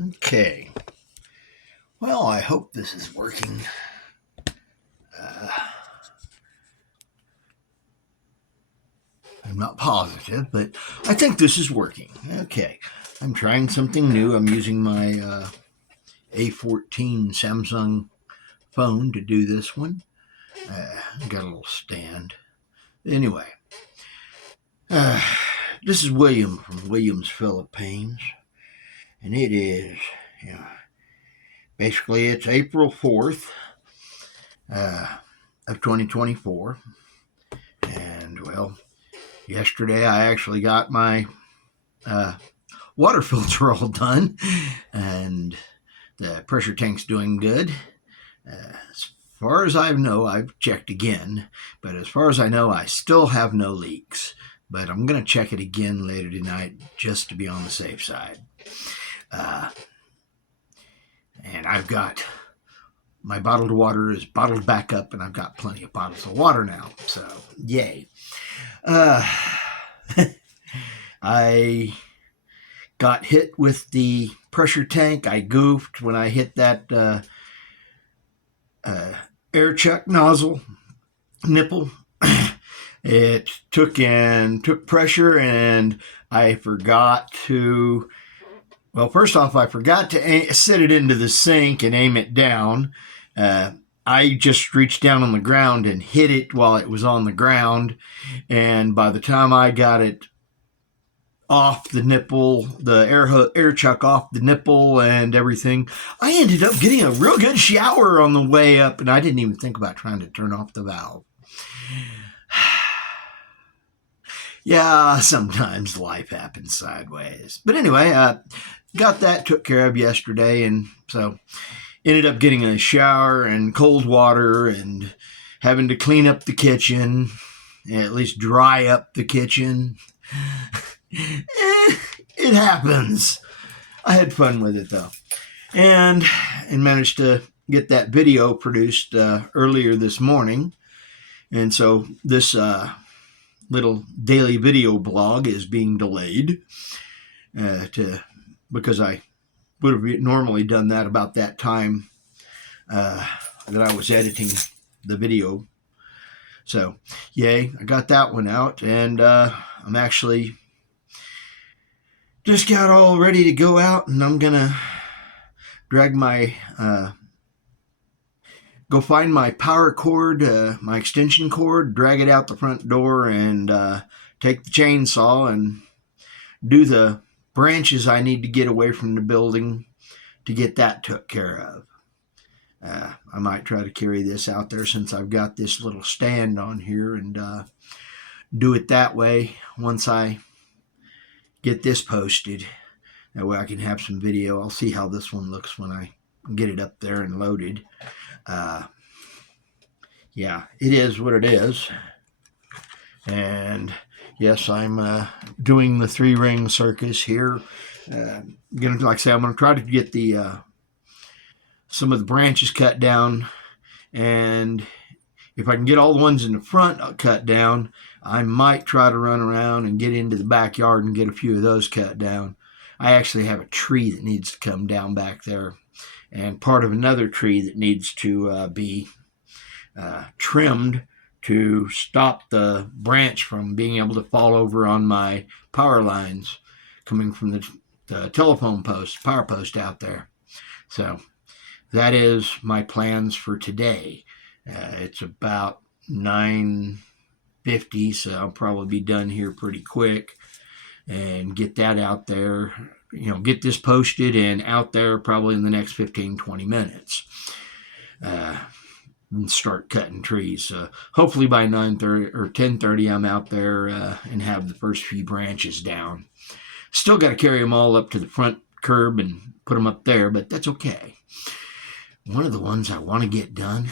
Okay. Well, I hope this is working. Uh, I'm not positive, but I think this is working. Okay. I'm trying something new. I'm using my A14 Samsung phone to do this one. Got a little stand. Anyway, uh, this is William from Williams, Philippines, and it is, basically it's April 4th of 2024, and well, yesterday I actually got my uh, water filter all done, and the pressure tank's doing good. As far as I know, I've checked again, but as far as I know, I still have no leaks. But I'm going to check it again later tonight just to be on the safe side. Uh, and I've got my bottled water is bottled back up, and I've got plenty of bottles of water now. So, yay. Uh, I got hit with the pressure tank. I goofed when I hit that air chuck nozzle nipple. It took pressure, and I forgot to. Well, first off, I forgot to set it into the sink and aim it down. I just reached down on the ground and hit it while it was on the ground, and by the time I got it off the nipple, the air chuck off the nipple and everything, I ended up getting a real good shower on the way up, and I didn't even think about trying to turn off the valve. Yeah, sometimes life happens sideways. But anyway, got that took care of yesterday, and so ended up getting a shower and cold water and having to clean up the kitchen, at least dry up the kitchen. It happens. I had fun with it though, and managed to get that video produced earlier this morning, and so this little daily video blog is being delayed because I would have normally done that about that time that I was editing the video. So, yay, I got that one out, and I'm actually just got all ready to go out, and I'm gonna drag my go find my power cord, my extension cord, drag it out the front door, and take the chainsaw and do the branches I need to get away from the building to get that took care of. I might try to carry this out there since I've got this little stand on here and do it that way once I get this posted. That way I can have some video. I'll see how this one looks when I get it up there and loaded. Yeah, it is what it is. And yes, I'm doing the 3-ring circus here. Like I say, I'm gonna try to get the some of the branches cut down, and if I can get all the ones in the front cut down, I might try to run around and get into the backyard and get a few of those cut down. I actually have a tree that needs to come down back there, and part of another tree that needs to be trimmed to stop the branch from being able to fall over on my power lines coming from the telephone post, power post out there. So that is my plans for today. It's about 9:50, so I'll probably be done here pretty quick and get that out there. Get this posted and out there probably in the next 15-20 minutes. And start cutting trees. Hopefully by 9:30 or 10:30, I'm out there and have the first few branches down. Still got to carry them all up to the front curb and put them up there, but that's okay. One of the ones I want to get done,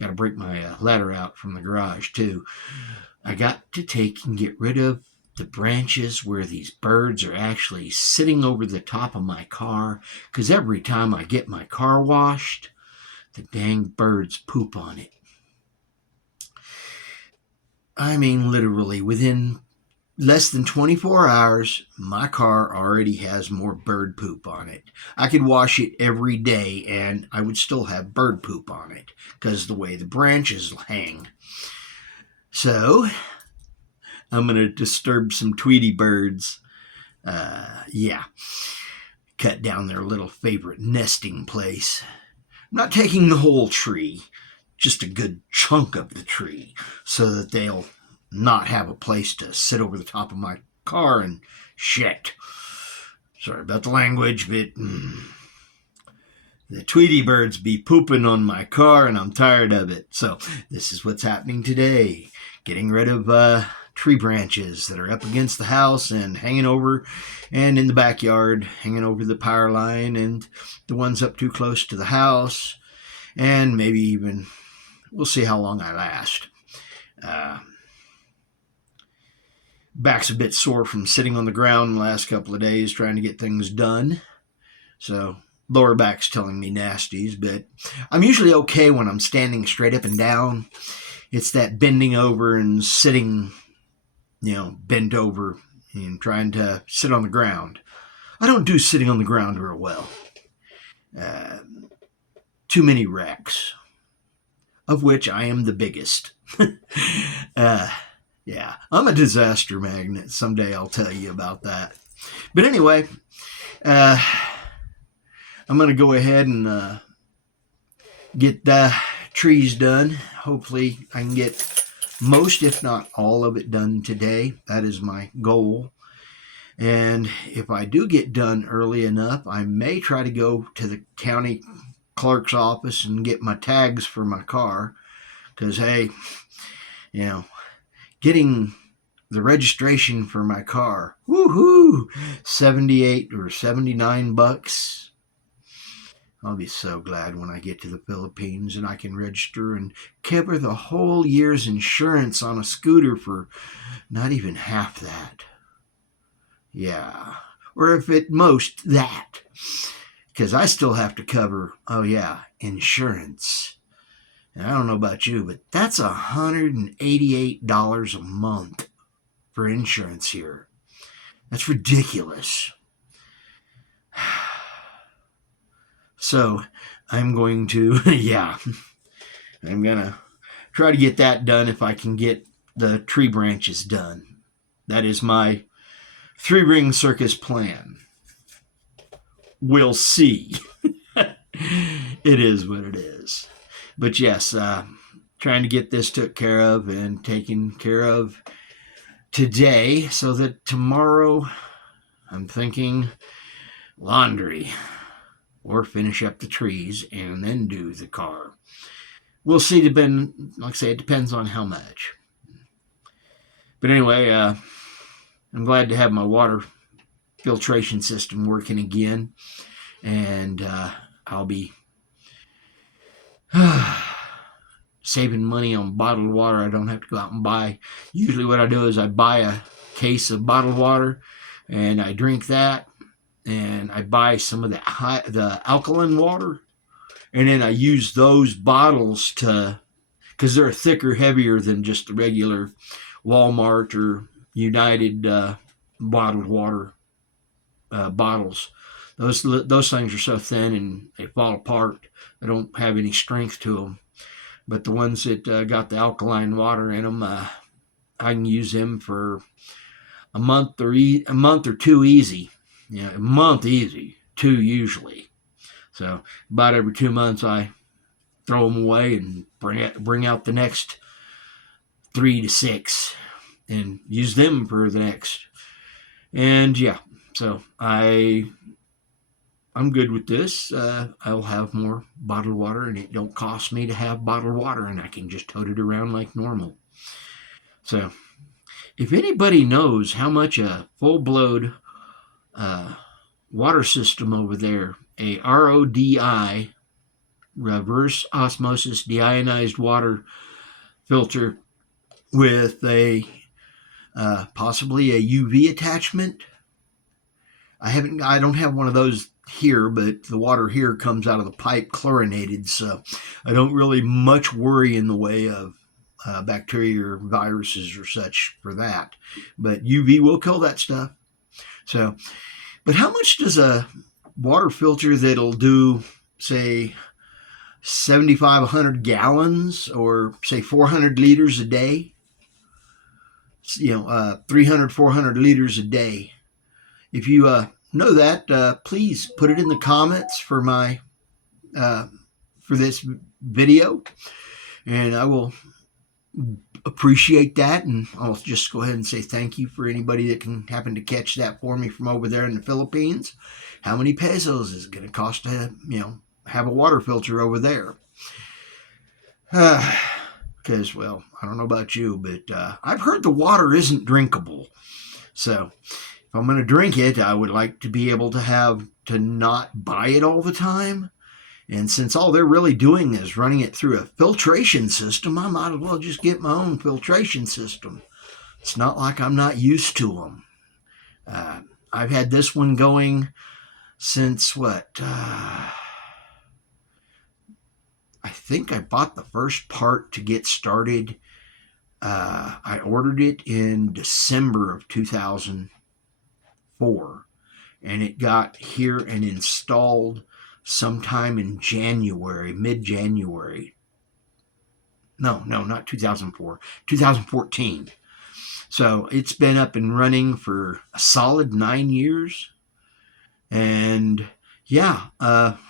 got to break my ladder out from the garage too. I got to take and get rid of the branches where these birds are actually sitting over the top of my car, because every time I get my car washed, the dang birds poop on it. I mean, literally, within less than 24 hours, my car already has more bird poop on it. I could wash it every day and I would still have bird poop on it because the way the branches hang. So I'm going to disturb some Tweety birds. Yeah, cut down their little favorite nesting place. I'm not taking the whole tree, just a good chunk of the tree, so that they'll not have a place to sit over the top of my car and shit. Sorry about the language, but the Tweety birds be pooping on my car and I'm tired of it. So this is what's happening today. Getting rid of tree branches that are up against the house and hanging over, and in the backyard hanging over the power line, and the ones up too close to the house, and maybe even, we'll see how long I last. Back's a bit sore from sitting on the ground the last couple of days trying to get things done. So lower back's telling me nasties, but I'm usually okay when I'm standing straight up and down. It's that bending over and sitting, bent over and trying to sit on the ground. I don't do sitting on the ground real well. Too many wrecks, of which I am the biggest. Yeah, I'm a disaster magnet. Someday I'll tell you about that. But anyway, I'm going to go ahead and get the trees done. Hopefully I can get most, if not all of it done today. That is my goal. And if I do get done early enough, I may try to go to the county clerk's office and get my tags for my car. Because, hey, getting the registration for my car, woohoo, 78 or 79 bucks. I'll be so glad when I get to the Philippines and I can register and cover the whole year's insurance on a scooter for not even half that. Yeah, or if at most that. Because I still have to cover, insurance. And I don't know about you, but that's $188 a month for insurance here. That's ridiculous. So I'm going to, I'm going to try to get that done if I can get the tree branches done. That is my 3-ring circus plan. We'll see. It is what it is. But yes, trying to get this took care of and taken care of today so that tomorrow I'm thinking laundry or finish up the trees and then do the car. We'll see. Like I say, it depends on how much. But anyway, I'm glad to have my water filtration system working again, and I'll be saving money on bottled water. I don't have to go out and buy. Usually what I do is I buy a case of bottled water and I drink that, and I buy some of the alkaline water, and then I use those bottles because they're thicker, heavier than just the regular Walmart or United bottled water bottles. Those things are so thin and they fall apart. They don't have any strength to them. But the ones that got the alkaline water in them, I can use them for a month or two easy. A month easy, 2 usually. So about every 2 months I throw them away and bring out the next 3 to 6 and use them for the next. And so I'm good with this. I'll have more bottled water, and it don't cost me to have bottled water, and I can just tote it around like normal. So if anybody knows how much a full-blown water system over there, a RODI, reverse osmosis deionized water filter with a possibly a UV attachment. I don't have one of those here, but the water here comes out of the pipe chlorinated, so I don't really much worry in the way of bacteria or viruses or such for that. But UV will kill that stuff. So, but how much does a water filter that'll do, say, 75, 100 gallons or say 400 liters a day, 300, 400 liters a day? If you know that, please put it in the comments for this video, and I will appreciate that. And I'll just go ahead and say thank you for anybody that can happen to catch that for me from over there in the Philippines. How many pesos is it going to cost to have a water filter over there? Because, well, I don't know about you, but I've heard the water isn't drinkable. So if I'm going to drink it, I would like to be able to not buy it all the time. And since all they're really doing is running it through a filtration system, I might as well just get my own filtration system. It's not like I'm not used to them. I've had this one going since I think I bought the first part to get started. I ordered it in December of 2004, and it got here and installed sometime in January, mid-January. No, not 2004, 2014. So it's been up and running for a solid 9 years. And yeah, I've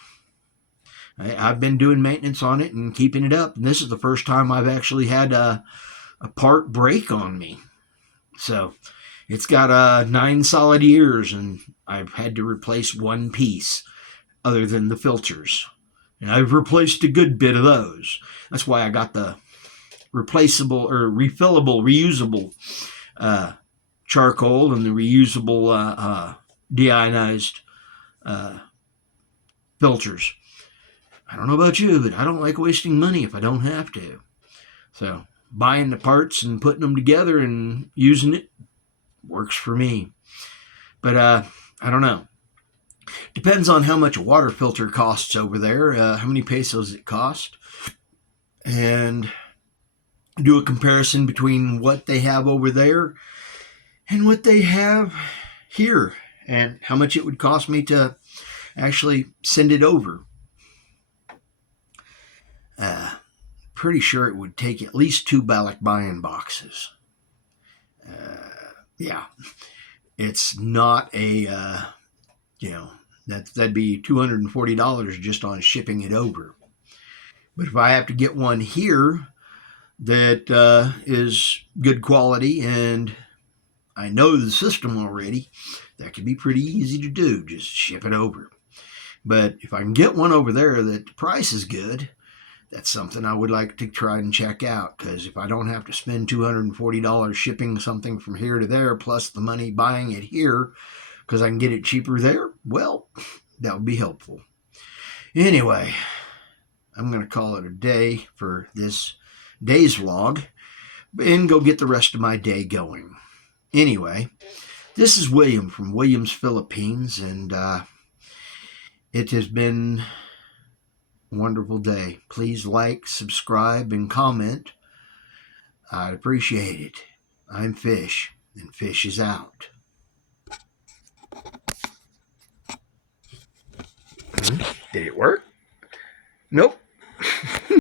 been doing maintenance on it and keeping it up. And this is the first time I've actually had a part break on me. So it's got 9 solid years, and I've had to replace one piece other than the filters. And I've replaced a good bit of those. That's why I got the replaceable or refillable, reusable charcoal and the reusable deionized filters. I don't know about you, but I don't like wasting money if I don't have to. So buying the parts and putting them together and using it works for me. But I don't know. Depends on how much a water filter costs over there, how many pesos it costs, and do a comparison between what they have over there and what they have here, and how much it would cost me to actually send it over. Pretty sure it would take at least 2 balikbayan boxes. Yeah, it's not a, that'd be $240 just on shipping it over. But if I have to get one here that is good quality and I know the system already, that could be pretty easy to do. Just ship it over. But if I can get one over there that the price is good, that's something I would like to try and check out. Because if I don't have to spend $240 shipping something from here to there, plus the money buying it here, because I can get it cheaper there, well, that would be helpful. Anyway, I'm going to call it a day for this day's vlog and go get the rest of my day going. Anyway, this is William from Williams, Philippines, and it has been a wonderful day. Please like, subscribe, and comment. I'd appreciate it. I'm Fish, and Fish is out. Did it work? Nope.